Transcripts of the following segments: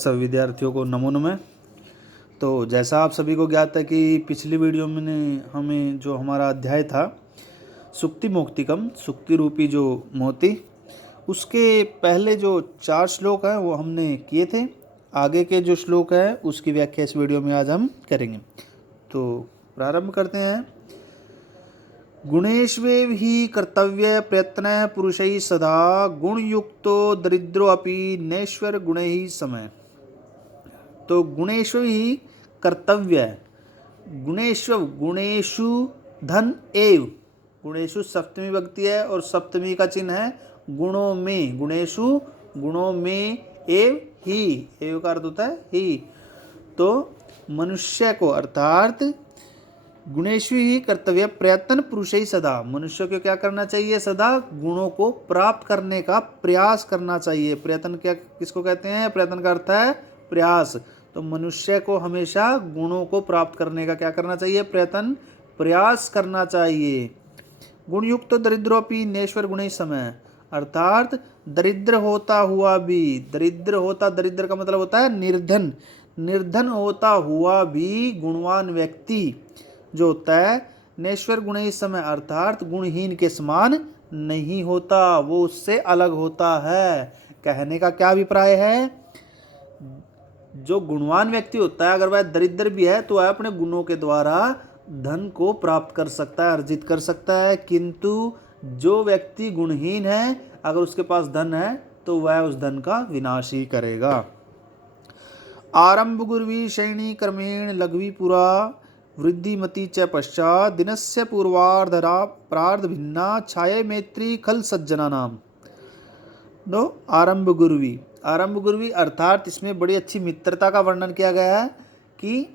सभी विद्यार्थियों को नमो नमः। तो जैसा आप सभी को ज्ञात है कि पिछली वीडियो में हमें जो हमारा अध्याय था सुक्ति मोक्तिकम, सुक्ति रूपी जो मोती, उसके पहले जो 4 श्लोक हैं वो हमने किए थे। आगे के जो श्लोक है उसकी व्याख्या इस वीडियो में आज हम करेंगे। तो प्रारंभ करते हैं। गुणेष्वेव हि कर्तव्य प्रयत्न पुरुषैः सदा गुणयुक्तो दरिद्रो अपि नैश्वर गुणैः समय। तो गुणेश्व ही कर्तव्य है। गुणेश्व, गुणेशु धन एव, गुणेशु सप्तमी विभक्ति है और सप्तमी का चिन्ह है गुणों में। गुणेशु गुणों में एव ही, एव का अर्थ होता है ही। तो मनुष्य को अर्थात गुणेशु ही कर्तव्य प्रयत्न पुरुष ही सदा, मनुष्य को क्या करना चाहिए? सदा गुणों को प्राप्त करने का प्रयास करना चाहिए। प्रयत्न क्या किसको कहते हैं? प्रयत्न का अर्थ है प्रयास। तो मनुष्य को हमेशा गुणों को प्राप्त करने का क्या करना चाहिए? प्रयत्न, प्रयास करना चाहिए। गुणयुक्त दरिद्रोपि नेश्वर गुण समय, अर्थात दरिद्र होता हुआ भी, दरिद्र का मतलब होता है निर्धन, निर्धन होता हुआ भी गुणवान व्यक्ति जो होता है नेश्वर गुण समय, अर्थात गुणहीन के समान नहीं होता, वो उससे अलग होता है। कहने का क्या अभिप्राय है? जो गुणवान व्यक्ति होता है अगर वह दरिद्र भी है तो वह अपने गुणों के द्वारा धन को प्राप्त कर सकता है, अर्जित कर सकता है। किंतु जो व्यक्ति गुणहीन है अगर उसके पास धन है तो वह उस धन का विनाश ही करेगा। आरंभ गुर्वी शैणी कर्मेण लघवी पुरा वृद्धिमती च पश्चात दिनस्य पूर्वार्धरा प्रार्ध भिन्ना छाये मैत्री खल सज्जना नाम। दो आरंभ गुर्वी, आरंभ गुर्वी अर्थात इसमें बड़ी अच्छी मित्रता का वर्णन किया गया है कि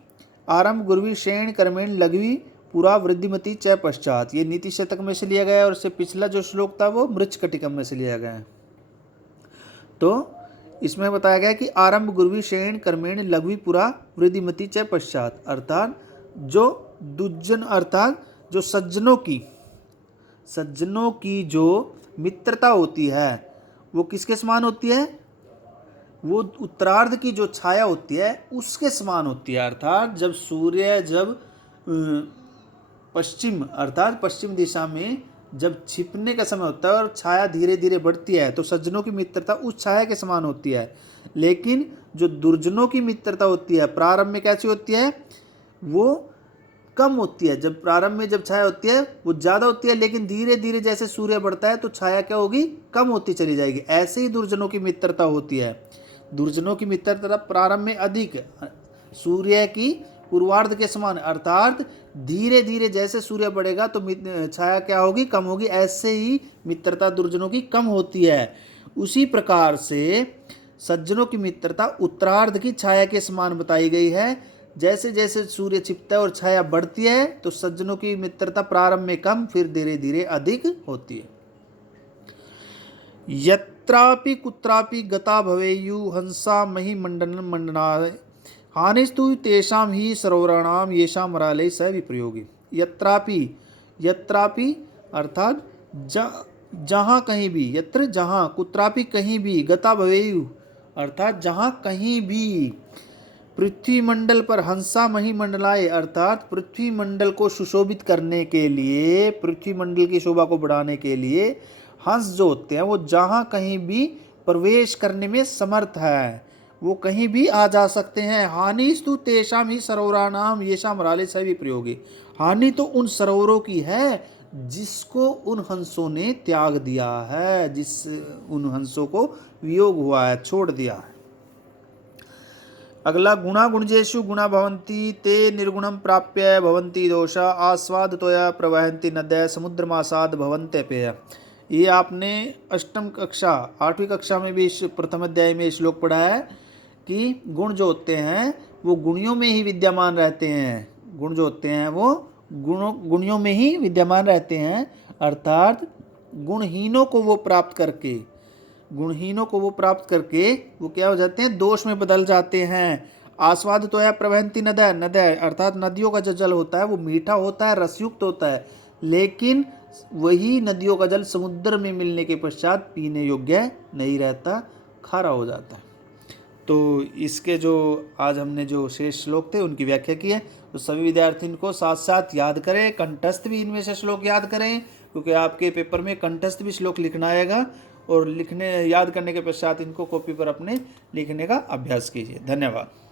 आरंभ गुर्वी शैण कर्मेण लघवी पूरा वृद्धिमती च पश्चात। ये नीति शतक में से लिया गया है और इससे पिछला जो श्लोक था वो मृच्छकटिकम में से लिया गया है। तो इसमें बताया गया कि आरंभ गुर्वी शैण कर्मेण लघवी पूरा वृद्धिमती च पश्चात, अर्थात जो दुज्जन अर्थात जो सज्जनों की जो मित्रता होती है वो किसके समान होती है? वो उत्तरार्ध की जो छाया होती है उसके समान होती है। अर्थात जब सूर्य जब पश्चिम अर्थात पश्चिम दिशा में जब छिपने का समय होता है और छाया धीरे धीरे बढ़ती है तो सज्जनों की मित्रता उस छाया के समान होती है। लेकिन जो दुर्जनों की मित्रता होती है प्रारंभ में कैसी होती है? वो कम होती है। जब प्रारंभ में जब छाया होती है वो ज़्यादा होती है, लेकिन धीरे धीरे जैसे सूर्य बढ़ता है तो छाया क्या होगी? कम होती चली जाएगी। ऐसे ही दुर्जनों की मित्रता होती है। दुर्जनों की मित्रता प्रारंभ में अधिक, सूर्य की पूर्वार्ध के समान, अर्थात धीरे धीरे जैसे सूर्य बढ़ेगा तो छाया क्या होगी? कम होगी। ऐसे ही मित्रता दुर्जनों की कम होती है। उसी प्रकार से सज्जनों की मित्रता उत्तरार्ध की छाया के समान बताई गई है। जैसे जैसे सूर्य छिपता है और छाया बढ़ती है तो सज्जनों की मित्रता प्रारंभ में कम फिर धीरे धीरे अधिक होती है। यत्रापि कुत्रापि गता भवेयु हंसा मही मंडन मंडनाय हानिस्तु तेषां ही सरोवराणाम येषां मरालय स विप्रयोगी। यत्रापि, यत्रापि अर्थात जहाँ कहीं भी, यत्र जहाँ, कुत्रापि कहीं भी, गता भवेयु अर्थात जहाँ कहीं भी, पृथ्वी मंडल पर हंसा मही मंडलाय अर्थात पृथ्वी मंडल को सुशोभित करने के लिए, पृथ्वी मंडल की शोभा को बढ़ाने के लिए हंस जो होते हैं वो जहाँ कहीं भी प्रवेश करने में समर्थ है, वो कहीं भी आ जा सकते हैं। हानिस्तु तेषां ही सरोवराणाम येषां मरालय स विप्रयोगी। हानि तो उन सरोवरों की है जिसको उन हंसों ने त्याग दिया है, उन हंसों को वियोग हुआ है, छोड़ दिया है। अगला गुणा गुणजेषु गुणा भवन्ति ते निर्गुणं प्राप्य भवन्ति दोषा आस्वादतोया प्रवहन्ति नद्यः समुद्रमासाद भवन्त्यपेय। ये आपने अष्टम कक्षा 8वीं कक्षा में भी इस प्रथम अध्याय में श्लोक पढ़ा है कि गुण जो होते हैं वो गुणियों में ही विद्यमान रहते हैं। गुण जो होते हैं वो गुणियों में ही विद्यमान रहते हैं, अर्थात गुणहीनों को वो प्राप्त करके, गुणहीनों को वो प्राप्त करके वो क्या हो जाते हैं? दोष में बदल जाते हैं। आस्वाद तो है प्रवहंती नद्य, नद्य अर्थात नदियों का जो जल होता है वो मीठा होता है, रसयुक्त होता है, लेकिन वही नदियों का जल समुद्र में मिलने के पश्चात पीने योग्य नहीं रहता, खारा हो जाता है। तो इसके जो आज हमने जो शेष श्लोक थे उनकी व्याख्या की है, तो सभी विद्यार्थियों को साथ साथ याद करें, कंठस्थ भी इनमें से श्लोक याद करें, क्योंकि आपके पेपर में कंठस्थ भी श्लोक लिखना आएगा, और लिखने याद करने के पश्चात इनको कॉपी पर अपने लिखने का अभ्यास कीजिए। धन्यवाद।